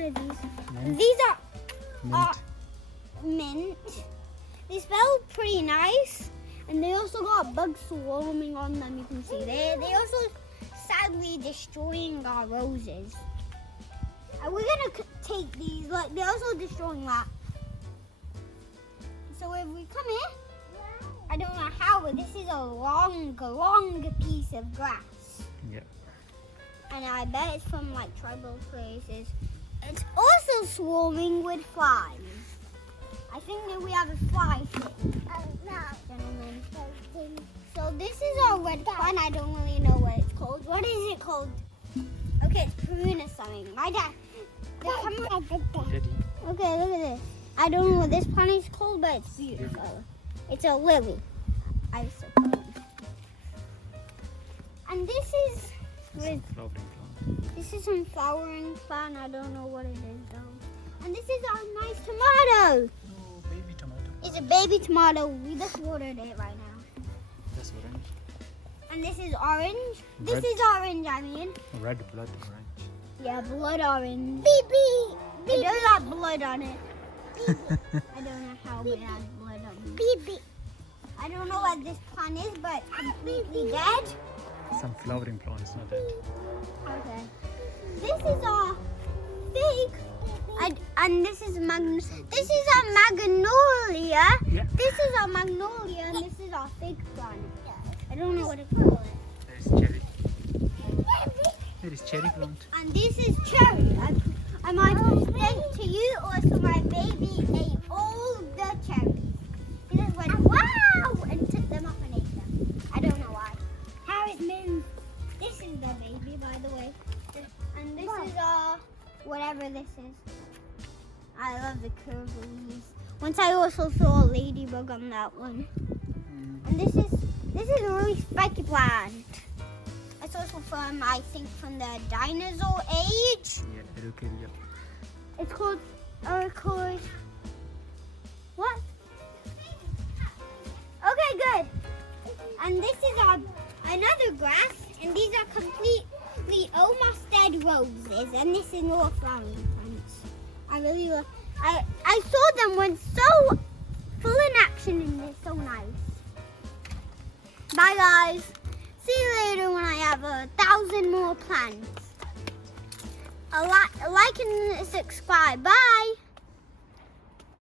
What are these? Mint. These are Mint. mint. They smell pretty nice, and they also got bugs swarming on them. You can see they also sadly destroying our roses. And we're gonna take these. Like they're also destroying that. So if we come here, I don't know how, but this is a long piece of grass. Yeah. And I bet it's from like tribal places. It's also swarming with flies. I think that we have a fly thing. Gentlemen. So this is our red plant. I don't really know what it's called. What is it called? Okay, it's prune or something. My dad. Daddy. Okay, look at this. I don't know what this plant is called, but it's beautiful. It's a lily, I suppose. And this is Some flowering plant. this is some flowering plant. I don't know what it is though. And this is our nice tomato. Oh, baby tomato. It's a baby tomato. We just watered it right now. That's orange. And this is orange. This Red. is orange, I mean. Red blood orange. Yeah, blood orange. Baby. It does have blood on it. I don't know how it has blood on it. Baby. I don't know what this plant is, but it's completely dead. Some flowering plants, not that. Okay. This is our fig. And this is our magnolia. Yeah. This is our magnolia, and this is our fig plant. I don't know what to call it. There is cherry. There is cherry plant. And this is cherry. I might present to you, or so my baby ate all the cherries. He just went wow and took them up and ate them. I don't know why. Harry's moved. This is the baby, by the way. And this is whatever this is. I love the curved leaves. Once I also saw a ladybug on that one. And this is a really spiky plant. It's also from, I think, from the dinosaur age. Yeah, Araucaria. It's called Araucaria. What? Okay, good. And this is another grass, and these are completely almost dead roses, and this is more flowering plants. I really love. I saw them when so full in action, and they're so nice. Bye, guys. See you later when I have 1,000 more plants. A like and subscribe. Bye.